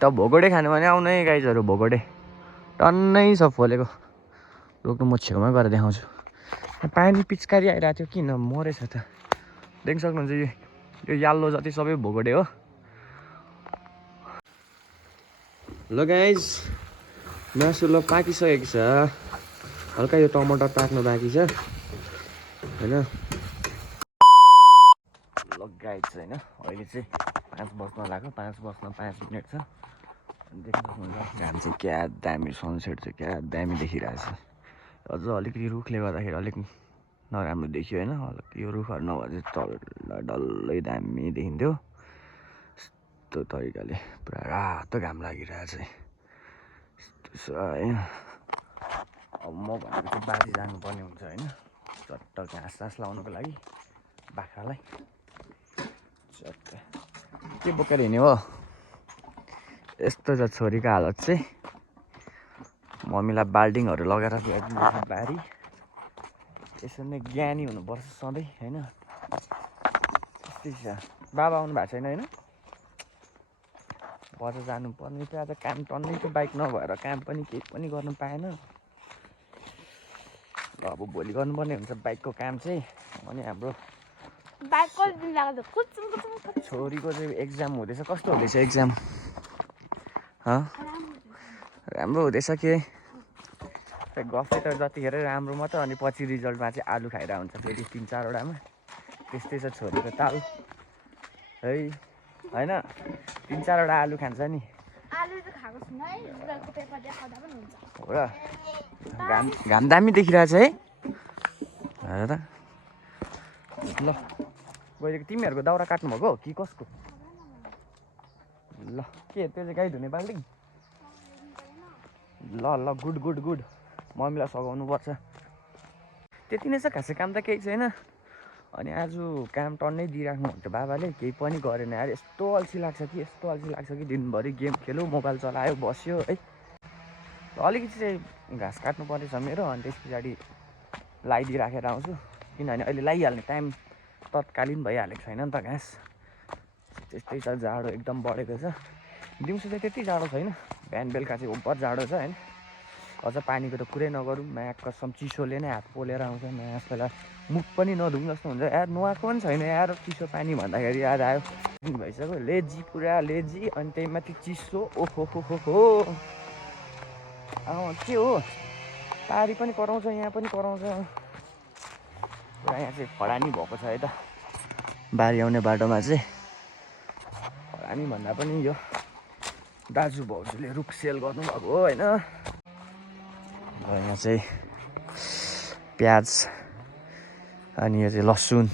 चट्ट भोगोडे खानु भने आउनै गाइजहरू भोगोडे टन्नै छ फोलेको रोक्नु म छेउमा गएर देखाउँछु पानी पिचकारी आइरहेको थियो किन मरेछ त देख्न सक्नुहुन्छ यो याल्लो जति सबै भोगोडे हो ल गाइज मासु ल पाकिसकेको छ हल्का यो टमाटर पाक्नु बाँकी छ हैन ल गाइज हैन अहिले चाहिँ 5 बज्न लाग्यो 5 बज्न 5 मिनट छ देख्न सक्नुहुन्छ घाम चाहिँ क्या दामी सनसेट चाहिँ क्या दामी देखिरहेछ अझ अलिकति रुखले गर्दाखेरि अलिक नराम्रो देखियो होइन यो रुखहरू नभए चाहिँ डल्लै दामी देखिन्थ्यो यस्तो तरिकाले पुरा रातो घाम लागिरहेछ यस्तो छ होइन अब म भनेको चाहिँ बारी जानुपर्ने हुन्छ होइन चट्ट घाँस सास लाउनुको लागि बाख्रालाई चट्ट के बोकेर हिँड्यो हो यस्तो छ छोरीको हालत चाहिँ मम्मीलाई बाल्टिङहरू लगेर बारी यसरी नै ज्ञानी हुनुपर्छ सधैँ होइन त्यस्तै छ बाबा आउनु भएको छैन होइन बजार जानुपर्ने थियो आज काम टन्नै थियो बाइक नभएर काम पनि केही पनि गर्नु पाएन ल अब भोलि गर्नुपर्ने हुन्छ बाइकको काम चाहिँ अनि हाम्रो छोरीको चाहिँ एक्जाम हुँदैछ कस्तो हुँदैछ एक्जाम राम्रो हुँदैछ के गफै त जतिखेर राम्रो मात्र अनि पछि रिजल्टमा चाहिँ आलु खाइरहेको हुन्छ फेरि 3-4 वटामा त्यस्तै छ छोरीको ताल है होइन 3-4 वटा आलु खान्छ नि हो र घाम दामी देखिरहेछ है हेर त ल गइरहेको तिमीहरूको दाउरा काट्नुभएको हो कि कसको ल के त्यो चाहिँ गाई धुने बाल्टिङ ल ल गुड गुड गुड मम्मीलाई सघाउनुपर्छ त्यति नै छ खासै काम त केही छैन अनि आज काम टन्नै दिइराख्नु हुन्छ बाबाले केही पनि गरेन यार यस्तो अल्छी लाग्छ कि दिनभरि गेम खेल्यो मोबाइल चलायो बस्यो है अलिकति चाहिँ घाँस काट्नु पर्नेछ मेरो अनि त्यस पछाडि लगाइदिइराखेर आउँछु किनभने अहिले लगाइहाल्ने टाइम तत्कालीन भइहालेको छैन नि त घाँस त्यस्तै छ जाडो एकदम बढेको छ दिउँसो चाहिँ त्यति जाडो छैन बिहान बेलुका चाहिँ ओभर जाडो छ होइन अझ पानीको त कुरै नगरौँ म्याक कसम चिसोले नै हात पोलेर आउँछ म्याक बेला मुख पनि नधुउँ जस्तो हुन्छ यार नुहाएको पनि छैन यार चिसो पानी भन्दाखेरि याद आयो दिन भइसक्यो लेजी पुरा लेजी अनि त्यही माथि चिसो ओहो हो के हो पारी पनि कराउँछ यहाँ पनि कराउँछ पुरा यहाँ चाहिँ फडानी भएको छ है त बारी आउने बाटोमा चाहिँ फडानी भन्दा पनि यो दाजु भाउजूले रुख सेल गर्नुभएको हो होइन यहाँ चाहिँ प्याज अनि यो चाहिँ लसुन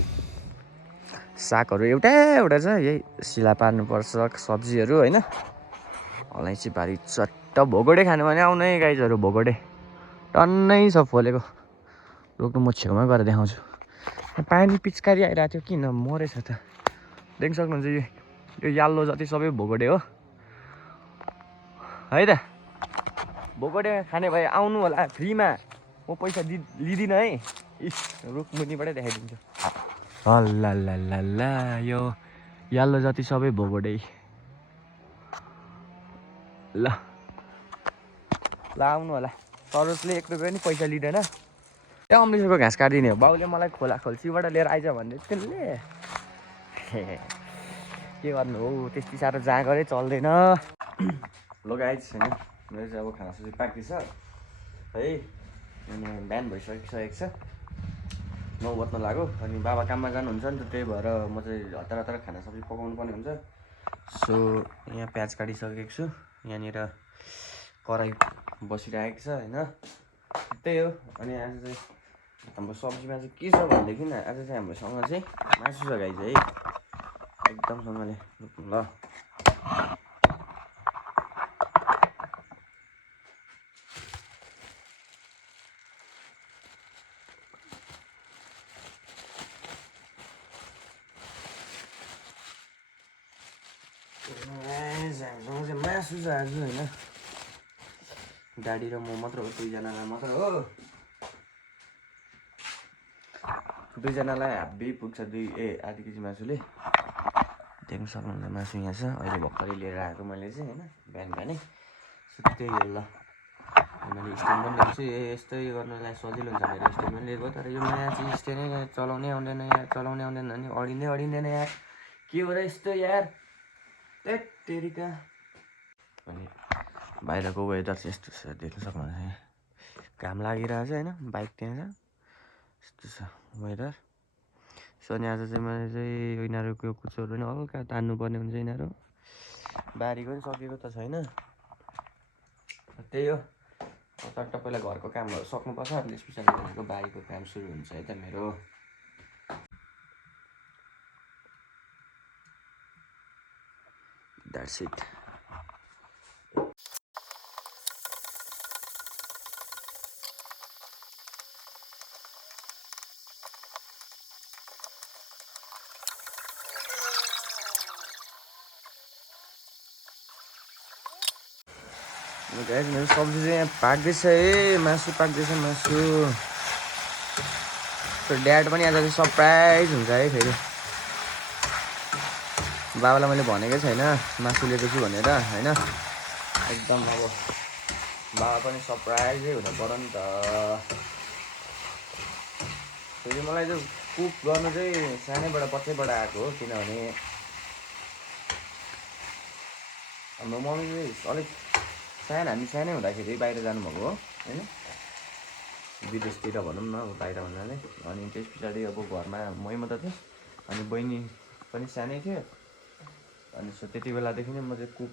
सागहरू एउटा छ यही सिला पार्नुपर्छ सब्जीहरू होइन अलैँची बारी चट्ट भोगोडे खानु भने आउनै गाइजहरू भोगोडे टन्नै छ फोलेको रोक्नु म छेउमा गएर देखाउँछु पानी पिचकारी आइरहेको थियो किन मरेछ त देख्न सक्नुहुन्छ यो याल्लो जति सबै भोगोडे हो है त भोगोडे खाने भए आउनु होला फ्रीमा म पैसा लिदिनँ है रुख मुनिबाटै देखाइदिन्छु हल्ला यो याल्लो जति सबै भोगोडे ल आउनु होला सरोजले 1 रुपियाँ पनि पैसा लिँदैन त्यहाँ अमृतसरको घाँस काटिदिने हो बाउले मलाई खोल्सीबाट लिएर आइज भन्दै त्यसले के गर्नु हो त्यति साह्रो जाँगरै चल्दैन ल गाइज होइन मेरो चाहिँ अब खानासुजी पाक्दैछ है अनि बिहान भइसकेको छ 9 बज्न लाग्यो अनि बाबा काममा जानुहुन्छ नि त त्यही भएर म चाहिँ हतार खाना सब्जी पकाउनु पर्ने हुन्छ सो यहाँ प्याज काटिसकेको छु यहाँनिर कराई बसिरहेको छ होइन त्यही हो अनि आज चाहिँ हाम्रो सब्जीमा चाहिँ के छ भनेदेखि आज चाहिँ हाम्रोसँग चाहिँ मासु छ गाइज है एकदमसँगले ल मासु छ आज होइन डाडी र म मात्र हो 2जनालाई मात्र हो 2जनालाई हाब्बी पुग्छ आधी केजी मासुले देख्न सक्नुहुन्छ मासु यहाँ छ अहिले भर्खरै लिएर आएको मैले चाहिँ होइन बिहान बिहानै त्यही हो ल मैले स्ट्यान्ड पनि ल्याएको छु यस्तै गर्नलाई सजिलो हुन्छ मेरो स्ट्यान्ड पनि लिएको तर यो नयाँ चाहिँ स्ट्यान्डै चलाउनै आउँदैन यार चलाउनै आउँदैन अनि अडिँदैन यार के हो र यस्तो यार त्यही तेरिका अनि बाहिरको वेदर चाहिँ यस्तो छ देख्न सक्नुहुन्छ यहाँ घाम लागिरहेछ होइन बाइक त्यहाँ छ यस्तो छ वेदर सो अनि आज चाहिँ मैले चाहिँ यिनीहरूको कुचोहरू पनि हल्का तान्नुपर्ने हुन्छ यिनीहरू बारीको पनि सकेको त छैन त्यही हो चट्ट पहिला घरको कामहरू सक्नुपर्छ अनि त्यस पछाडि भनेको बारीको काम सुरु हुन्छ है त मेरो द्याट्स इट गाइस मेरो सब्जी चाहिँ यहाँ पाक्दैछ है मासु पाक्दैछ मासु ड्याड पनि आज चाहिँ सरप्राइज हुन्छ है फेरि बाबालाई मैले भनेकै छैन मासु लिएको छु भनेर होइन एकदम अब बाबा पनि सरप्राइजै हुनु पर्यो नि त फेरि मलाई चाहिँ कुक गर्नु चाहिँ सानैबाट बच्चैबाट आएको हो किनभने हाम्रो मम्मी चाहिँ अलिक हामी सानै हुँदाखेरि बाहिर जानुभएको हो होइन विदेशतिर भनौँ न अब बाहिर भन्नाले अनि त्यस पछाडि अब घरमा मै मात्रै थिएँ अनि बहिनी पनि सानै थियो अनि सो त्यति बेलादेखि नै म चाहिँ कुक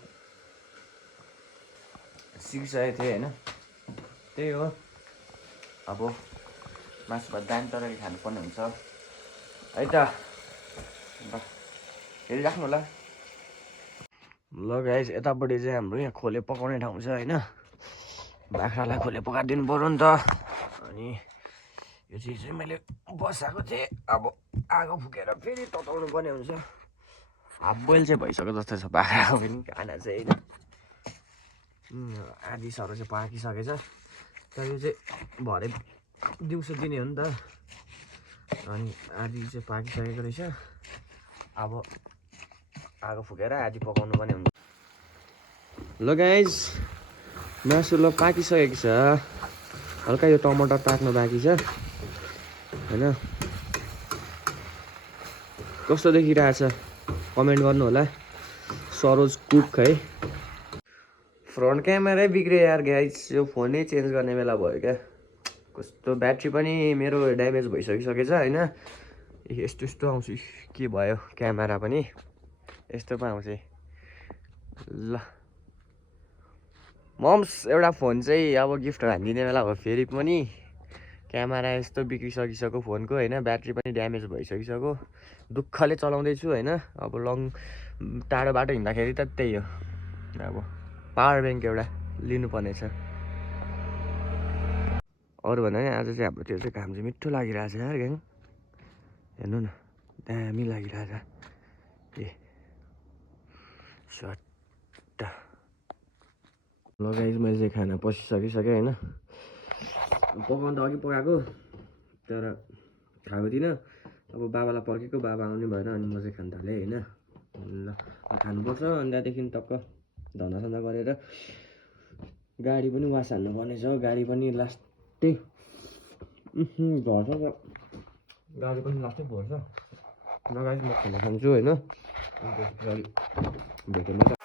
सिकिसकेको थिएँ होइन त्यही हो अब मासु भात दामी तरकारी खानुपर्ने हुन्छ है त हेरिराख्नु होला ल गाइस यतापट्टि चाहिँ हाम्रो यहाँ खोले पकाउने ठाउँ छ होइन बाख्रालाई खोले पकाइदिनु पर्यो नि त अनि यो चिज चाहिँ मैले बसाएको थिएँ अब आगो फुकेर फेरि तताउनु पर्ने हुन्छ हाफ बोइल चाहिँ भइसक्यो जस्तो छ बाख्राको पनि खाना चाहिँ होइन आधी सरो चाहिँ पाकिसकेछ तर यो चाहिँ भरे दिउँसो दिने हो नि त अनि आधी चाहिँ पाकिसकेको रहेछ अब आगो फुकेर आधी पकाउनु पनि हुन्छ ल गाइस मासु ल पाकिसकेको छ हल्का यो टमाटर पाक्नु बाँकी छ होइन कस्तो देखिरहेछ कमेन्ट गर्नु होला सरोज कुक है फ्रन्ट क्यामेरै बिग्रियो यार गाइस यो फोनै चेन्ज गर्ने बेला भयो क्या कस्तो ब्याट्री पनि मेरो ड्यामेज भइसकिसकेछ होइन यस्तो यस्तो आउँछ के भयो क्यामेरा पनि यस्तो पो आउँछ ल मम्स एउटा फोन चाहिँ अब गिफ्ट हानिदिने बेला हो फेरि पनि क्यामेरा यस्तो बिग्रिसकिसक्यो फोनको होइन ब्याट्री पनि ड्यामेज भइसकिसक्यो दुःखले चलाउँदैछु होइन अब लङ टाढो बाटो हिँड्दाखेरि त त्यही हो अब पावर ब्याङ्क एउटा लिनुपर्ने छ अरू भन्दा नि आज चाहिँ हाम्रो त्यो चाहिँ काम चाहिँ मिठो लागिरहेछ यार ग्याङ हेर्नु न दामी लागिरहेछ ए सट्टा ल गाइस मैले चाहिँ खाना पसिसकिसकेँ होइन पकाउनु त अघि पकाएको तर खाएको थिइनँ अब बाबालाई पर्खेको बाबा आउने भएर अनि म चाहिँ खान थालेँ होइन ल खानुपर्छ अनि त्यहाँदेखि टक्क धन्दासन्दा गरेर गाडी पनि वास हान्नुपर्ने छ गाडी पनि लास्टै झर्छ गाडी पनि लास्टै भर्छ ल गाइस म खाना खान्छु होइन भेटेँ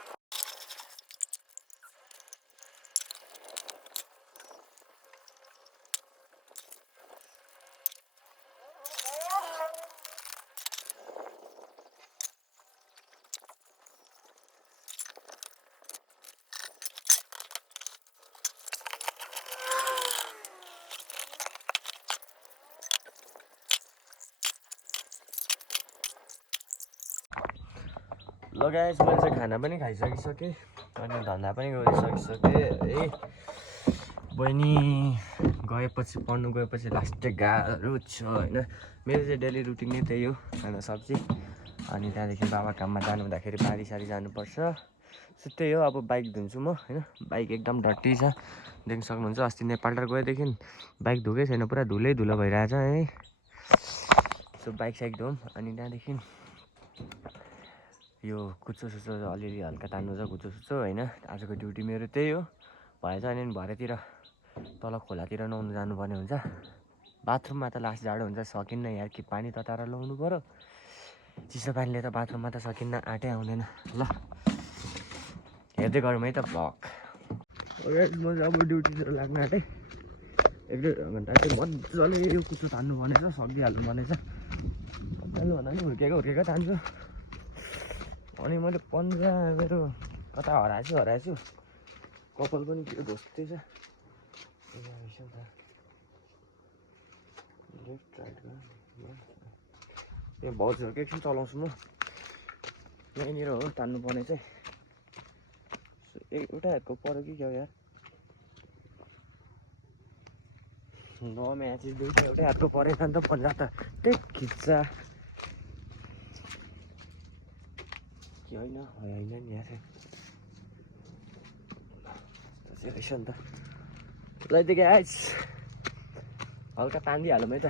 ल गाइस मैले चाहिँ खाना पनि खाइसकिसकेँ अनि धन्दा पनि गरिसकिसकेँ है बहिनी गएपछि पढ्नु गएपछि लास्टै गाह्रो छ होइन मेरो चाहिँ डेली रुटिन नै त्यही हो खाना सब्जी अनि त्यहाँदेखि बाबा काममा जानु हुँदाखेरि बारीसारी जानुपर्छ सो त्यही हो अब बाइक धुन्छु म होइन बाइक एकदम डट्टी छ देख्न सक्नुहुन्छ अस्ति नेपालटार गएदेखि बाइक धुएकै छैन पुरा धुलै धुलो भइरहेछ है सो बाइक साइक धुम अनि त्यहाँदेखि यो कुच्चो सुच्चो अलिअलि हल्का तान्नु छ कुच्चो सुच्चो होइन। आजको ड्युटी मेरो त्यही हो। भएछ अनि भरेतिर तल खोलातिर नुहाउनु जानुपर्ने हुन्छ। बाथरुममा त लास्ट जाडो हुन्छ, सकिन्न यार कि पानी तताएर ल्याउनु पऱ्यो। चिसो पानीले त बाथरुममा त सकिन्न, आँटै आउँदैन। ल हेर्दै गरौँ है त भ्लग। म अब ड्युटीतिर लाग्न आँटेँ। 1-1.5 घन्टा चाहिँ मजाले यो कुच्चो तान्नु पर्नेछ, सकिहाल्नु पर्नेछ। मजाले भन्दा पनि हुर्केको तान्छु। अनि मैले पन्जा मेरो कता हराएछु। कपाल पनि के ढोस्दै छ। लेफ्ट राइट यो भाउजूहरूको एकछिन चलाउँछु म। यहीँनिर हो तान्नुपर्ने चाहिँ। एउटा हेडको पऱ्यो कि क्या यार। ल म्याच दुइटा एउटै हातको परेछ नि त पन्जा त टेक खिच्चा कि होइन नि यार रहेछ नि त। ल गाइस हल्का तानिदिइहालौँ है त।